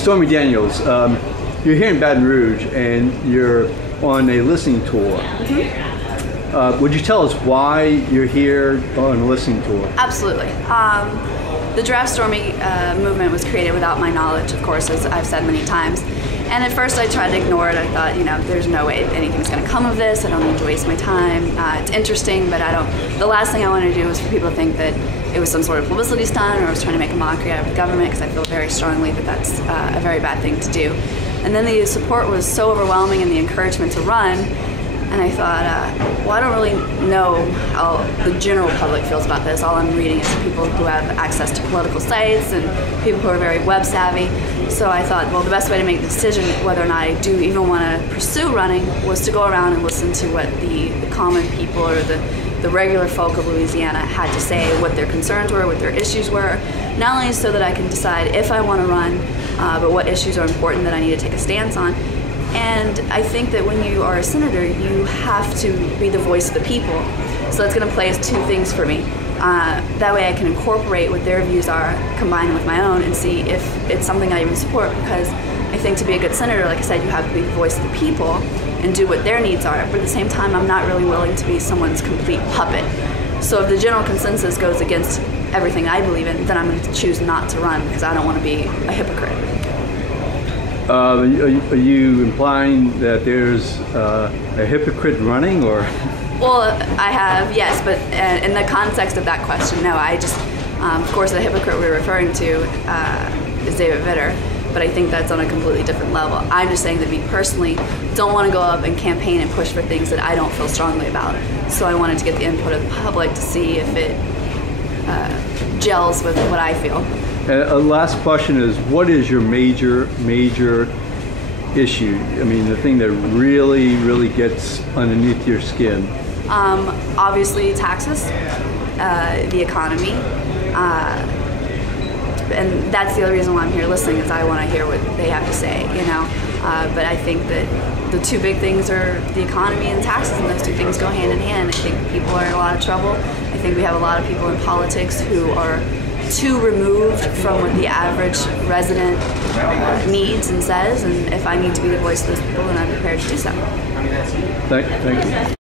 Stormy Daniels, you're here in Baton Rouge and you're on a listening tour. Would you tell us why you're here on a listening tour? Absolutely. The Draft Stormy movement was created without my knowledge, of course, as I've said many times. And at first I tried to ignore it. I thought, you know, there's no way anything's going to come of this. I don't need to waste my time. It's interesting, but the last thing I want to do is for people to think that it was some sort of publicity stunt or I was trying to make a mockery out of the government, because I feel very strongly that that's a very bad thing to do. And then the support was so overwhelming and the encouragement to run, and I thought, well, I don't really know how the general public feels about this. All I'm reading is people who have access to political sites and people who are very web savvy. So I thought, well, the best way to make a decision whether or not I do even want to pursue running was to go around and listen to what the common people or the regular folk of Louisiana had to say, what their concerns were, what their issues were, not only so that I can decide if I want to run, but what issues are important that I need to take a stance on. And I think that when you are a senator, you have to be the voice of the people. So that's going to play as two things for me. That way I can incorporate what their views are, combine with my own, and see if it's something I even support, because I think to be a good senator, like I said, you have to be the voice of the people and do what their needs are. But at the same time, I'm not really willing to be someone's complete puppet. So if the general consensus goes against everything I believe in, then I'm going to choose not to run, because I don't want to be a hypocrite. Are you implying that there's a hypocrite running, or? Well, I have, yes, but in the context of that question, no. I just, of course, the hypocrite we're referring to is David Vitter, but I think that's on a completely different level. I'm just saying that me personally don't want to go up and campaign and push for things that I don't feel strongly about. So I wanted to get the input of the public to see if it gels with what I feel. A last question is, what is your major issue? I mean, the thing that really gets underneath your skin. Obviously taxes, the economy, and that's the other reason why I'm here listening, is I want to hear what they have to say, you know. But I think that the two big things are the economy and taxes, and those two things go hand in hand. I think people are in a lot of trouble. I think we have a lot of people in politics who are too removed from what the average resident needs and says, and if I need to be the voice of those people, then I'm prepared to do so. Thank you.